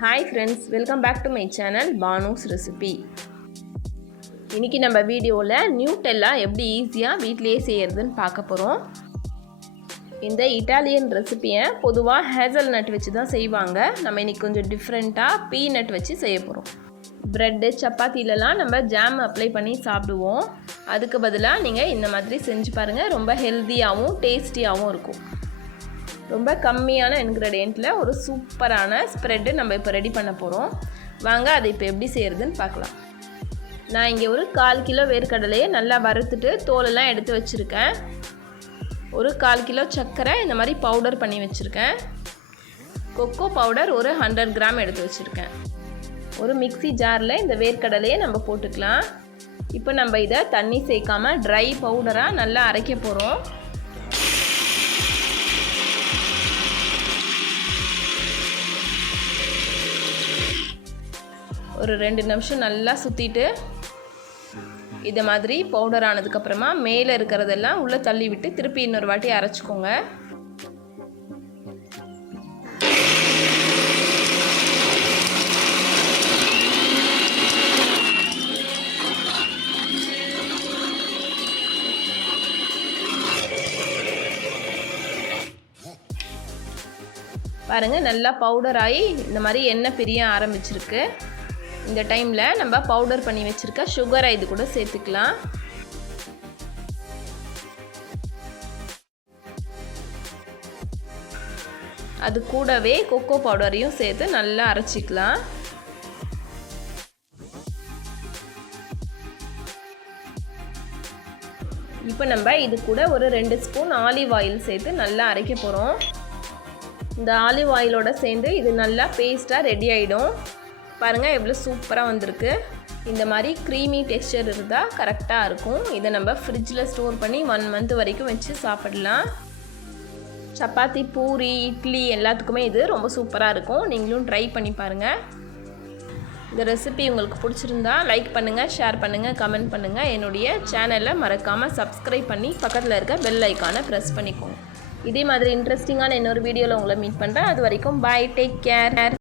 Hi friends, welcome back to my channel Banu's Recipe. இன்னைக்கு நம்ம வீடியோல நியூட்டெல்லா எப்படி ஈஸியா வீட்லயே செய்யறதுன்னு பார்க்க போறோம். இந்த இட்டாலியன் ரெசிபியை பொதுவா ஹேசல்நட் வச்சு தான் செய்வாங்க. நம்ம இன்னைக்கு கொஞ்சம் டிஃபரெண்டா பீனட் வச்சு செய்ய போறோம். பிரெட் சப்பாத்திலலாம் நம்ம ஜாம் அப்ளை பண்ணி சாப்பிடுவோம். அதுக்கு பதிலா நீங்க இந்த மாதிரி செஞ்சு பாருங்க. ரொம்ப ஹெல்தியாவும் டேஸ்டியாவும் இருக்கும். ரொம்ப கம்மியான இன்கிரிடியன்ட்ல ஒரு சூப்பரான ஸ்ப்ரெட் நம்ம இப்போ ரெடி பண்ண போகிறோம். வாங்க அதை இப்போ எப்படி செய்கிறதுன்னு பார்க்கலாம். நான் இங்கே ஒரு 1/4 கிலோ வேர்க்கடலையை நல்லா வறுத்துட்டு தோலெல்லாம் எடுத்து வச்சுருக்கேன். ஒரு 1/4 கிலோ சர்க்கரை இந்த மாதிரி பவுடர் பண்ணி வச்சுருக்கேன். கொக்கோ பவுடர் ஒரு 100 கிராம் எடுத்து வச்சுருக்கேன். ஒரு மிக்ஸி ஜாரில் இந்த வேர்க்கடலையை நம்ம போட்டுக்கலாம். இப்போ நம்ம இதை தண்ணி சேர்க்காமல் ட்ரை பவுடராக நல்லா அரைக்க போகிறோம். ஒரு 2 நிமிஷம் நல்லா சுற்றிட்டு இதை மாதிரி பவுடர் ஆனதுக்கப்புறமா மேலே இருக்கிறதெல்லாம் உள்ளே தள்ளி விட்டு திருப்பி இன்னொரு வாட்டி அரைச்சிக்கோங்க. பாருங்கள், நல்லா பவுடர் ஆகி இந்த மாதிரி எண்ணெய் பிரிய ஆரம்பிச்சிருக்கு. இந்த டைமில் நம்ம பவுடர் பண்ணி வச்சுருக்க சுகரை இது கூட சேர்த்துக்கலாம். அது கூடவே கொக்கோ பவுடரையும் சேர்த்து நல்லா அரைச்சிக்கலாம். இப்போ நம்ம இது கூட ஒரு 2 ஸ்பூன் ஆலிவ் ஆயில் சேர்த்து நல்லா அரைக்க போகிறோம். இந்த ஆலிவ் ஆயிலோட சேர்ந்து இது நல்லா பேஸ்ட்டாக ரெடி ஆகிடும். பாருங்கள் எவ்வளோ சூப்பராக வந்திருக்கு. இந்த மாதிரி க்ரீமி டெக்ஸ்சர் இருந்தால் கரெக்டாக இருக்கும். இதை நம்ம ஃப்ரிட்ஜில் ஸ்டோர் பண்ணி 1 மந்த் வரைக்கும் வச்சு சாப்பிடலாம். சப்பாத்தி, பூரி, இட்லி எல்லாத்துக்குமே இது ரொம்ப சூப்பராக இருக்கும். நீங்களும் ட்ரை பண்ணி பாருங்கள். இந்த ரெசிபி உங்களுக்கு பிடிச்சிருந்தா லைக் பண்ணுங்கள், ஷேர் பண்ணுங்கள், கமெண்ட் பண்ணுங்கள். என்னுடைய சேனலை மறக்காமல் சப்ஸ்கிரைப் பண்ணி பக்கத்தில் இருக்க பெல் ஐக்கானை ப்ரெஸ் பண்ணிக்கோங்க. இதே மாதிரி இன்ட்ரெஸ்டிங்கான இன்னொரு வீடியோவில் உங்களை மீட் பண்ணுறேன். அது வரைக்கும் பாய், டேக் கேர்.